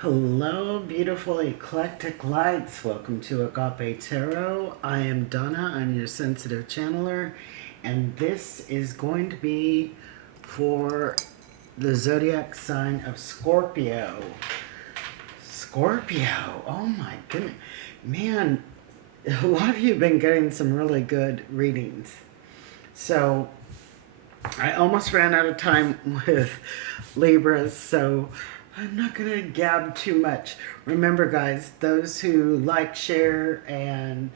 Hello, beautiful eclectic lights. Welcome to Agape Tarot. I am Donna. I'm your sensitive channeler, and this is going to be for the zodiac sign of Scorpio. Scorpio. Oh my goodness. Man, a lot of you have been getting some really good readings. So, I almost ran out of time with Libras, so I'm not going to gab too much. Remember, guys, those who like, share, and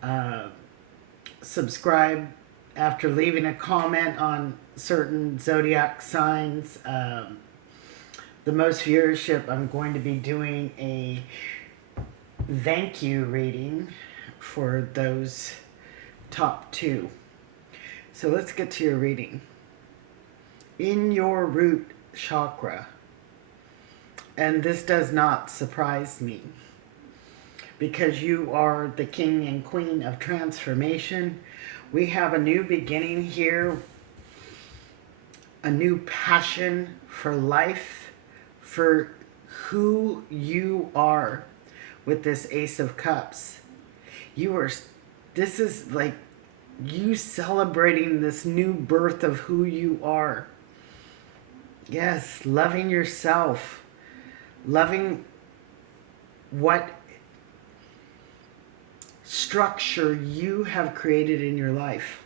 uh, subscribe after leaving a comment on certain zodiac signs, the most viewership, I'm going to be doing a thank you reading for those top two. So let's get to your reading. In your root chakra, and this does not surprise me because you are the king and queen of transformation. We have a new beginning here, a new passion for life, for who you are with this Ace of Cups. This is like you celebrating this new birth of who you are. Yes, loving yourself, loving what structure you have created in your life.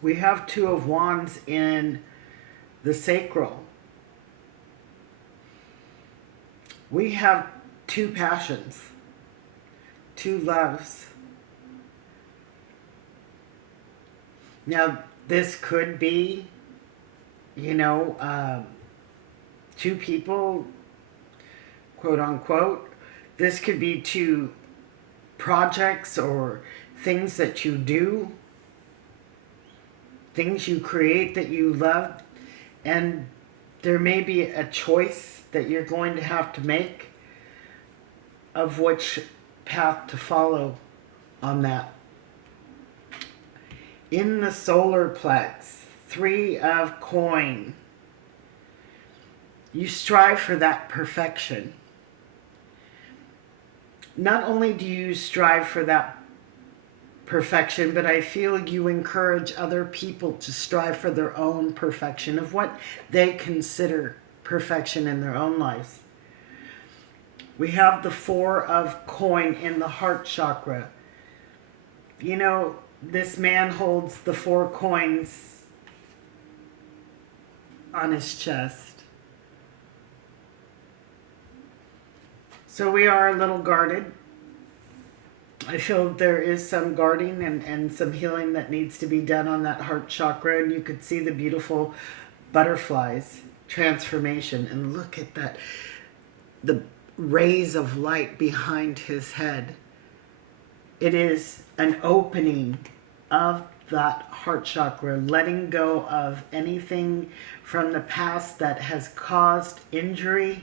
We have Two of Wands in the sacral. We have two passions, two loves. Now, this could be, two people, quote unquote. This could be two projects or things that you do, things you create that you love, and there may be a choice that you're going to have to make of which path to follow on that. In the solar plex, Three of Coin, you strive for that perfection. Not only do you strive for that perfection, but I feel you encourage other people to strive for their own perfection of what they consider perfection in their own lives. We have the Four of Coin in the heart chakra. This man holds the 4 coins on his chest. So we are a little guarded. I feel there is some guarding and some healing that needs to be done on that heart chakra. And you could see the beautiful butterflies transformation. And look at that. The rays of light behind his head. It is an opening of that heart chakra, letting go of anything from the past that has caused injury,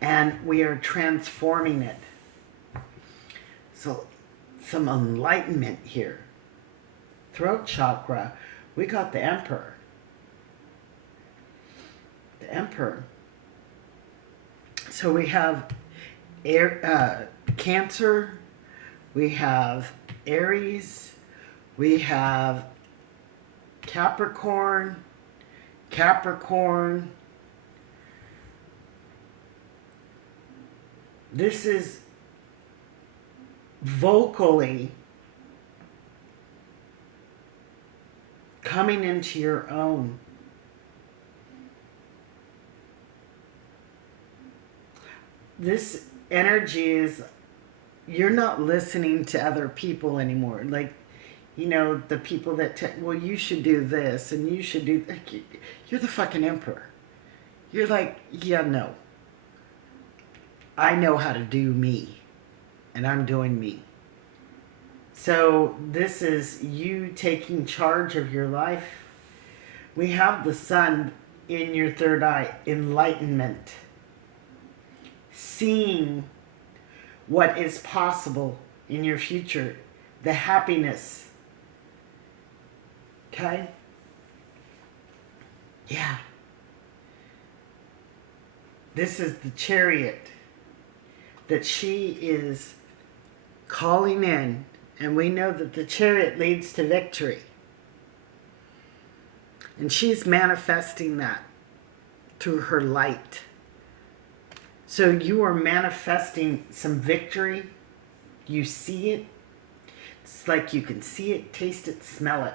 and we are transforming it. So, some enlightenment here. Throat chakra, we got the Emperor. The Emperor. So we have Cancer, we have Aries, we have Capricorn. This is vocally coming into your own. This energy is, you're not listening to other people anymore. Like, the people that, well, you should do this and you should do, you're the fucking emperor. You're like, yeah, no. I know how to do me, and I'm doing me. So this is you taking charge of your life. We have the sun in your third eye, enlightenment. Seeing what is possible in your future, the happiness. Okay? Yeah. This is the Chariot that she is calling in, and we know that the Chariot leads to victory. And she's manifesting that through her light. So you are manifesting some victory. You see it. It's like you can see it, taste it, smell it.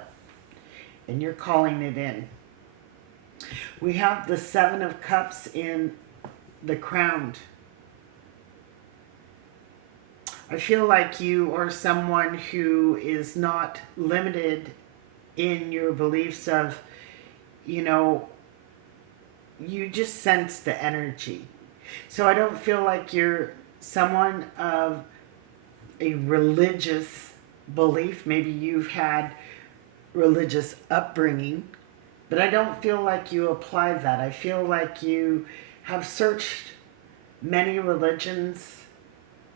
And you're calling it in. We have the Seven of Cups in the Crowned. I feel like you are someone who is not limited in your beliefs of, you just sense the energy. So I don't feel like you're someone of a religious belief. Maybe you've had religious upbringing, but I don't feel like you apply that. I feel like you have searched many religions,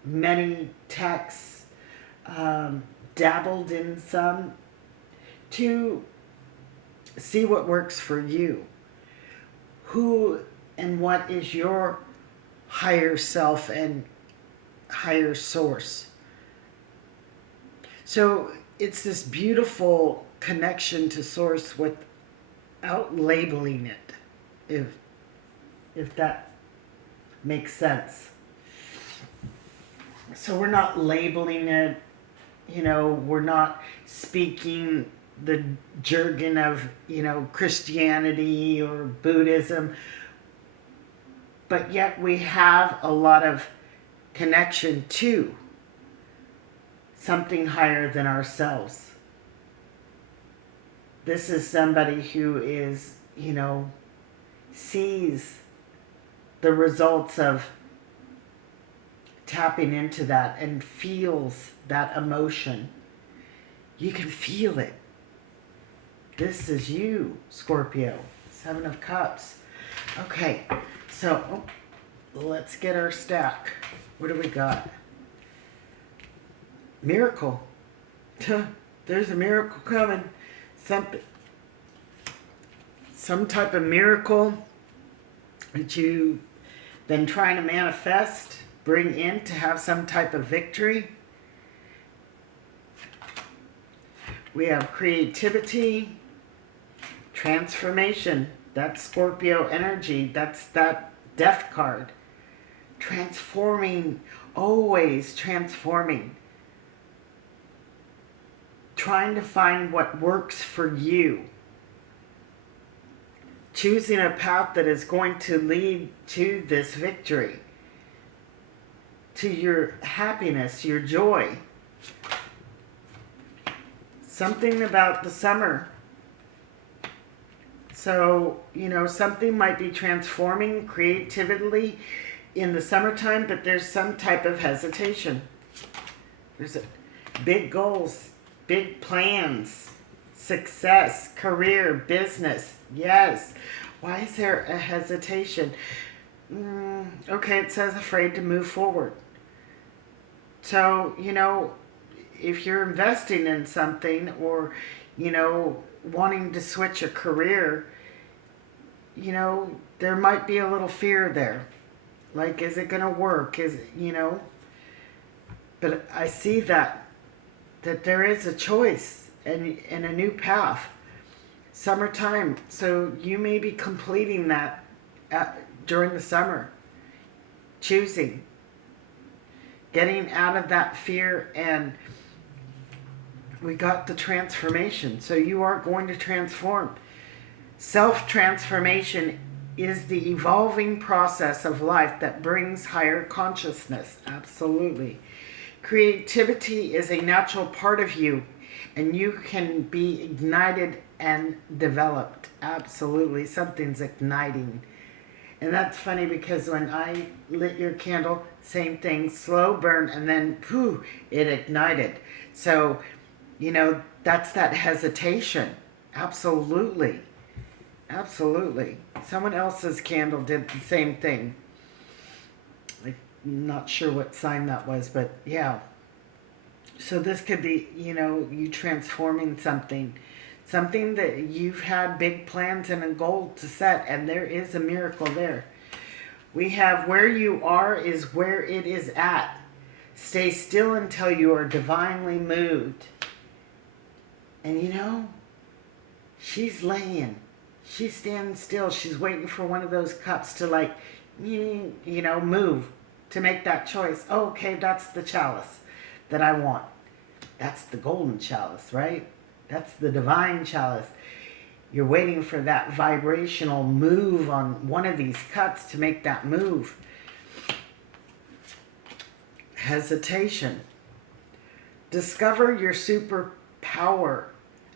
many texts, dabbled in some to see what works for you. Who and what is your higher self and higher source? So it's this beautiful connection to source without labeling it, if that makes sense. So we're not labeling it, we're not speaking the jargon of, Christianity or Buddhism, but yet we have a lot of connection to something higher than ourselves. This is somebody who is, sees the results of tapping into that and feels that emotion. You can feel it. This is you, Scorpio. Seven of Cups. Okay, so let's get our stack. What do we got? Miracle. There's a miracle coming. Some type of miracle that you've been trying to manifest, bring in to have some type of victory. We have creativity, transformation. That's Scorpio energy. That's that death card. Transforming, always transforming. Trying to find what works for you. Choosing a path that is going to lead to this victory. To your happiness, your joy. Something about the summer. So, something might be transforming creatively in the summertime, but there's some type of hesitation. There's big goals, big plans, success, career, business. Yes. Why is there a hesitation? Okay, it says afraid to move forward. So, if you're investing in something or, wanting to switch a career, there might be a little fear there. Like, is it going to work? But I see that there is a choice and a new path. Summertime. So you may be completing that during the summer. Choosing. Getting out of that fear, and we got the transformation. So you are going to transform. Self-transformation is the evolving process of life that brings higher consciousness. Absolutely. Creativity is a natural part of you, and you can be ignited and developed. Absolutely. Something's igniting. And that's funny because when I lit your candle, same thing, slow burn, and then poof, it ignited. So, that's that hesitation. Absolutely. Absolutely. Someone else's candle did the same thing. I'm not sure what sign that was, but yeah. So this could be, you transforming something. Something that you've had big plans and a goal to set, and there is a miracle there. We have where you are is where it is at. Stay still until you are divinely moved. And you know, she's laying. She's standing still. She's waiting for one of those cups to like, move, to make that choice. Oh, okay, that's the chalice that I want. That's the golden chalice, right? That's the divine chalice. You're waiting for that vibrational move on one of these cups to make that move. Hesitation. Discover your superpower.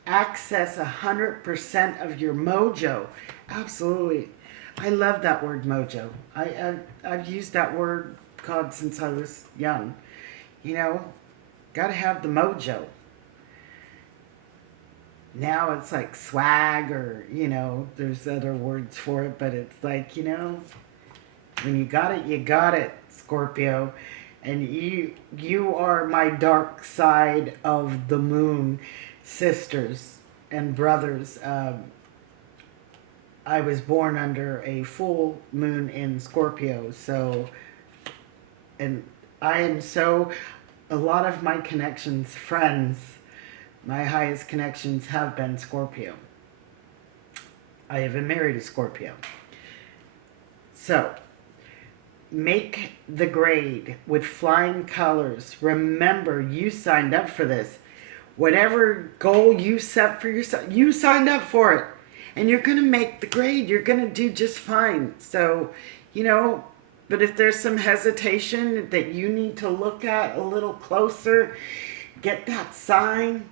Access 100% of your mojo. Absolutely. I love that word mojo. I've used that word, God, since I was young. You know, got to have the mojo. Now it's like swag, or, there's other words for it, but it's like, when you got it, Scorpio. And you are my dark side of the moon, sisters and brothers. I was born under a full moon in Scorpio, so, and I am a lot of my connections, friends, my highest connections have been Scorpio. I have been married to Scorpio. So, make the grade with flying colors. Remember, you signed up for this. Whatever goal you set for yourself, you signed up for it. And you're going to make the grade. You're going to do just fine. So, but if there's some hesitation that you need to look at a little closer, get that sign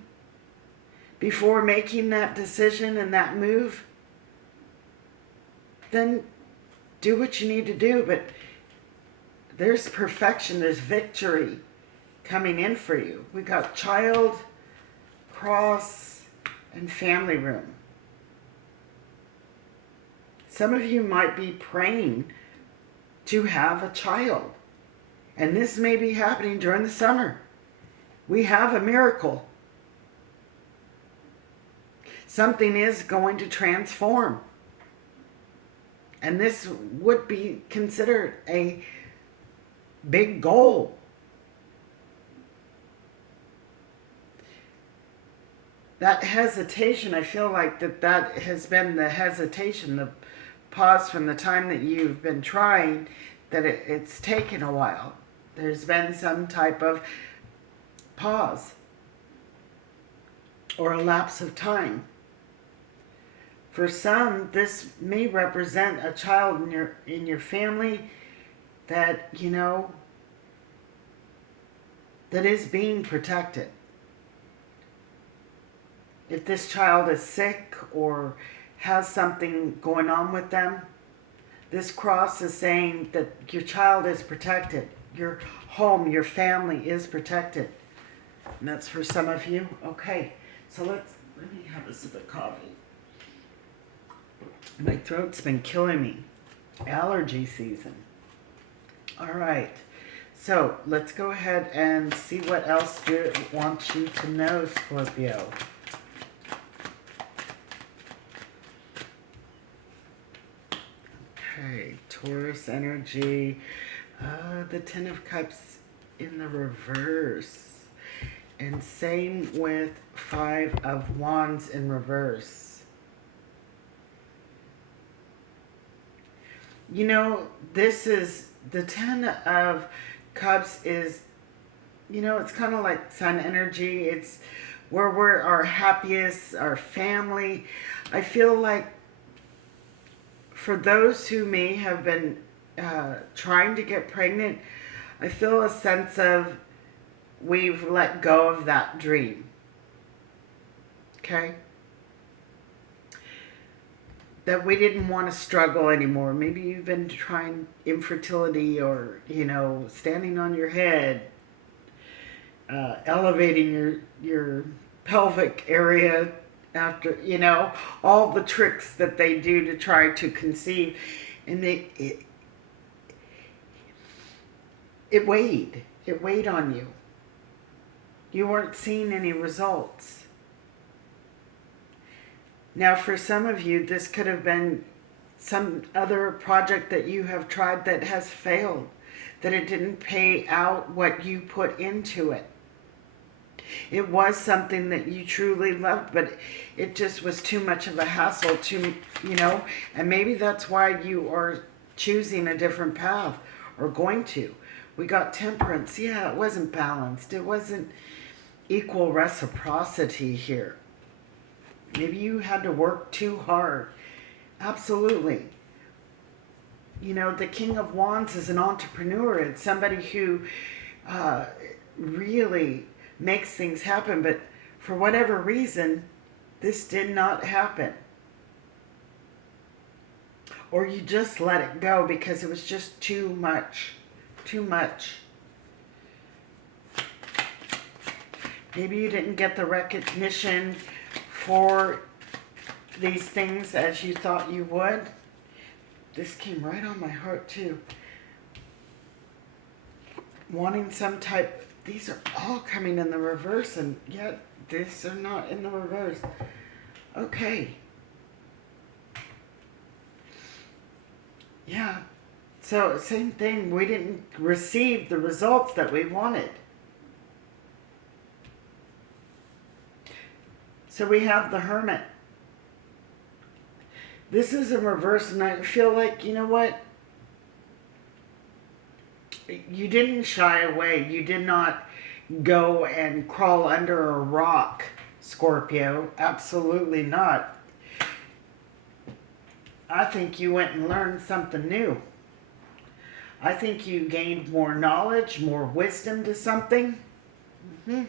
before making that decision and that move, then do what you need to do. But there's perfection, there's victory coming in for you. We got child, cross, and family room. Some of you might be praying to have a child. And this may be happening during the summer. We have a miracle. Something is going to transform. And this would be considered a big goal. That hesitation, I feel like that has been the hesitation, the pause from the time that you've been trying, that it's taken a while. There's been some type of pause or a lapse of time. For some, this may represent a child in your family that, that is being protected. If this child is sick or has something going on with them, this cross is saying that your child is protected. Your home, your family is protected. And that's for some of you. Okay, so let me have a sip of coffee. My throat's been killing me. Allergy season. All right. So let's go ahead and see what else Spirit wants you to know, Scorpio. Okay, Taurus energy. The Ten of Cups in the reverse. And same with Five of Wands in reverse. This is, the Ten of Cups is, it's kind of like sun energy. It's where we're our happiest, our family. I feel like for those who may have been trying to get pregnant, I feel a sense of we've let go of that dream. Okay? That we didn't want to struggle anymore. Maybe you've been trying infertility or, standing on your head, elevating your pelvic area after, all the tricks that they do to try to conceive. And it weighed. It weighed on you. You weren't seeing any results. Now, for some of you, this could have been some other project that you have tried that has failed, that it didn't pay out what you put into it. It was something that you truly loved, but it just was too much of a hassle to, and maybe that's why you are choosing a different path or going to. We got temperance. Yeah, it wasn't balanced. It wasn't equal reciprocity here. Maybe you had to work too hard. Absolutely. The King of Wands is an entrepreneur. It's somebody who really makes things happen, but for whatever reason, this did not happen. Or you just let it go because it was just too much. Too much. Maybe you didn't get the recognition for these things as you thought you would. This came right on my heart too. Wanting some type, these are all coming in the reverse, and yet these are not in the reverse. Okay. Yeah. So same thing, we didn't receive the results that we wanted. So we have the Hermit. This is a reverse, and I feel like, you know what? You didn't shy away. You did not go and crawl under a rock, Scorpio. Absolutely not. I think you went and learned something new. I think you gained more knowledge, more wisdom to something. You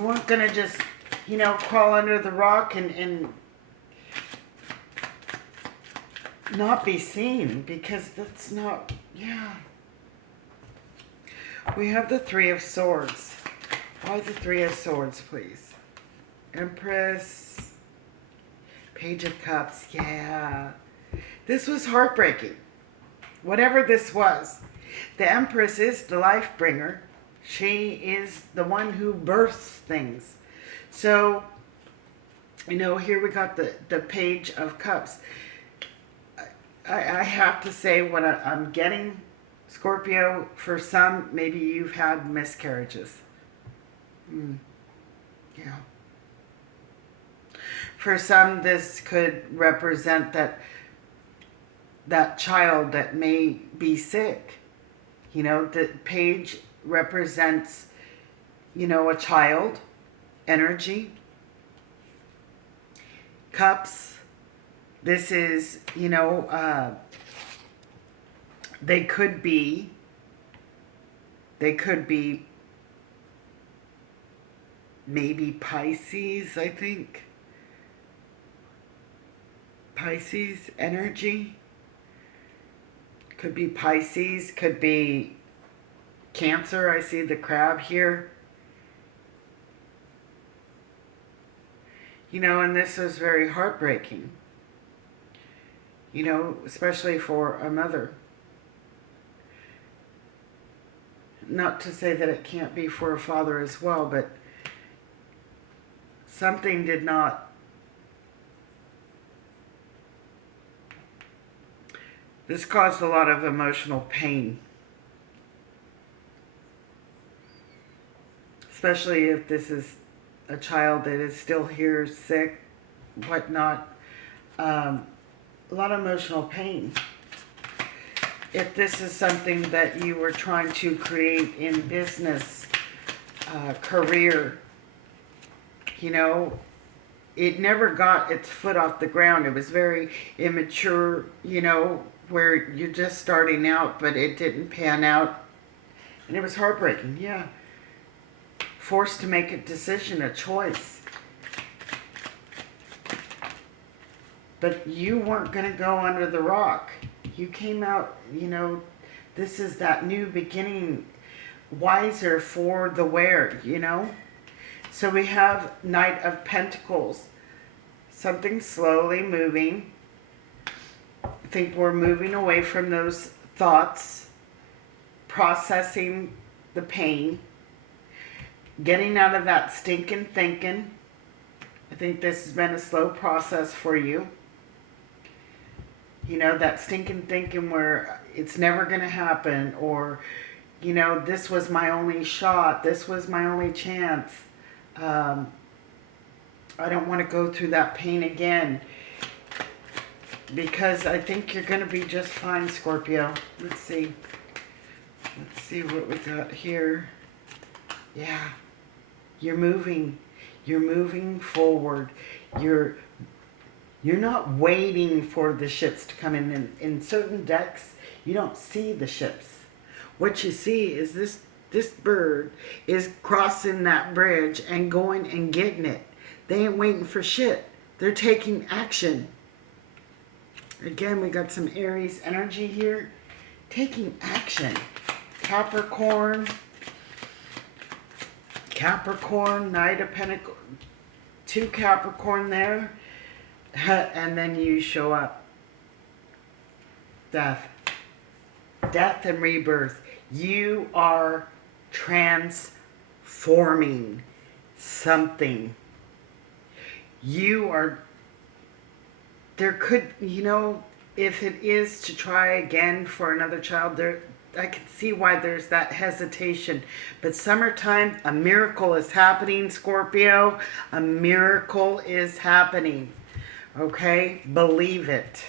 weren't going to just, crawl under the rock and not be seen, because that's not, We have the Three of Swords. Why the Three of Swords, please? Empress, Page of Cups, yeah. This was heartbreaking. Whatever this was. The Empress is the life bringer. She is the one who births things. So, here we got the Page of Cups. I have to say what I'm getting, Scorpio, for some, maybe you've had miscarriages. Yeah. For some, this could represent that child that may be sick. The Page represents, a child, energy. Cups, this is, they could be maybe Pisces, I think. Pisces energy. Could be Pisces, could be Cancer. I see the crab here. And this is very heartbreaking. Especially for a mother. Not to say that it can't be for a father as well, but something did not. This caused a lot of emotional pain. Especially if this is a child that is still here, sick, whatnot. A lot of emotional pain. If this is something that you were trying to create in business, career, it never got its foot off the ground. It was very immature, where you're just starting out, but it didn't pan out. And it was heartbreaking, yeah. Forced to make a decision, a choice. But you weren't going to go under the rock. You came out, this is that new beginning, wiser for the wear, So we have Knight of Pentacles. Something slowly moving. I think we're moving away from those thoughts, processing the pain, getting out of that stinking thinking. I think this has been a slow process for you. You know, that stinking thinking where it's never going to happen, or, you know, this was my only shot, this was my only chance. Um, I don't want to go through that pain again, because I think you're going to be just fine, Scorpio. Let's see. Let's see what we got here. Yeah. You're moving. You're moving forward. You're not waiting for the ships to come in. In certain decks, you don't see the ships. What you see is this bird is crossing that bridge and going and getting it. They ain't waiting for shit. They're taking action. Again, we got some Aries energy here. Taking action. Capricorn, Knight of Pentacles, 2 Capricorn there. And then you show up. Death and rebirth. You are transforming something. You are, there could, you know, if it is to try again for another child, there, I can see why there's that hesitation. But summertime, a miracle is happening, Scorpio. A miracle is happening. Okay? Believe it.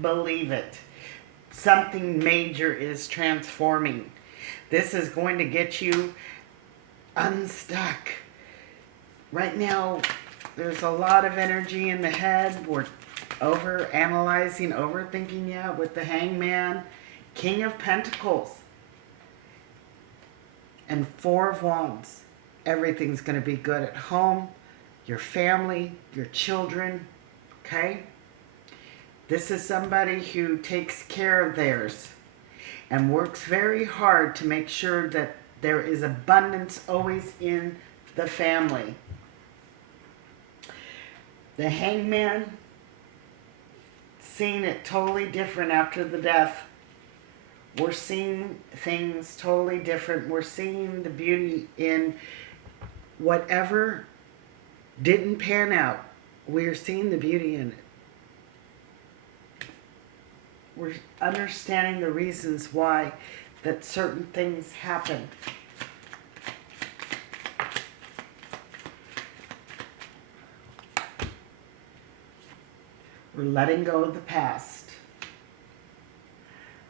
Believe it. Something major is transforming. This is going to get you unstuck. Right now, there's a lot of energy in the head. We're over-analyzing, overthinking, yeah, with the Hangman, King of Pentacles, and 4 of Wands. Everything's going to be good at home, your family, your children, okay? This is somebody who takes care of theirs and works very hard to make sure that there is abundance always in the family. The Hangman, seeing it totally different after the death. We're seeing things totally different. We're seeing the beauty in whatever didn't pan out. We're seeing the beauty in it. We're understanding the reasons why that certain things happen. We're letting go of the past.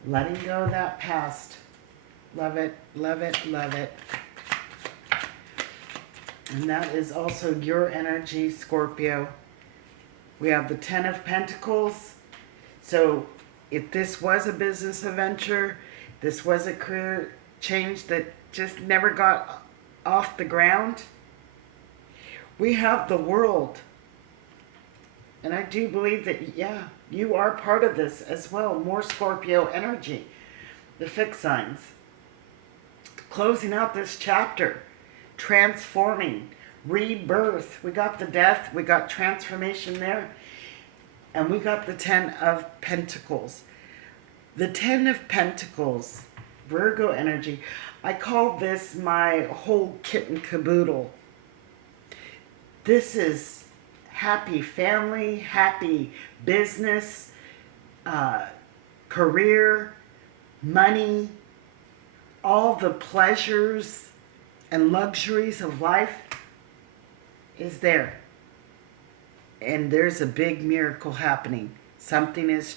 Letting go of that past. Love it, love it, love it. And that is also your energy, Scorpio. We have the 10 of Pentacles. So if this was a business adventure, this was a career change that just never got off the ground, we have the World. And I do believe that, yeah, you are part of this as well. More Scorpio energy. The fixed signs. Closing out this chapter. Transforming. Rebirth. We got the death. We got transformation there. And we got the 10 of Pentacles. The 10 of Pentacles. Virgo energy. I call this my whole kit and caboodle. This is happy family, happy business, career, money, all the pleasures and luxuries of life is there. And there's a big miracle happening. Something is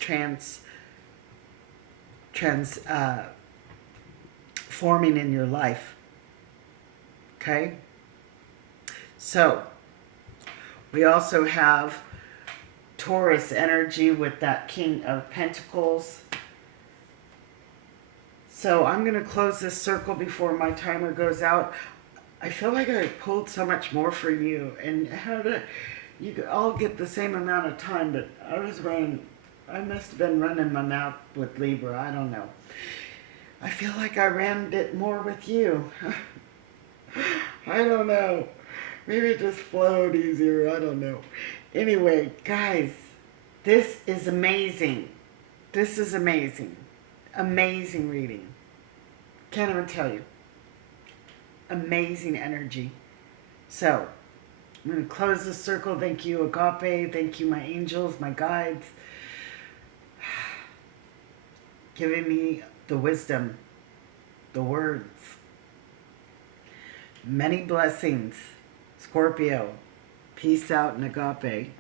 forming in your life. Okay? So, we also have Taurus energy with that King of Pentacles. So I'm going to close this circle before my timer goes out. I feel like I pulled so much more for you. And you could all get the same amount of time, but I must have been running my mouth with Libra. I don't know. I feel like I ran it more with you. I don't know. Maybe it just flowed easier. I don't know. Anyway, guys, this is amazing. This is amazing. Amazing reading. Can't even tell you. Amazing energy. So, I'm going to close this circle. Thank you, Agape. Thank you, my angels, my guides. giving me the wisdom, the words. Many blessings, Scorpio. Peace out and agape.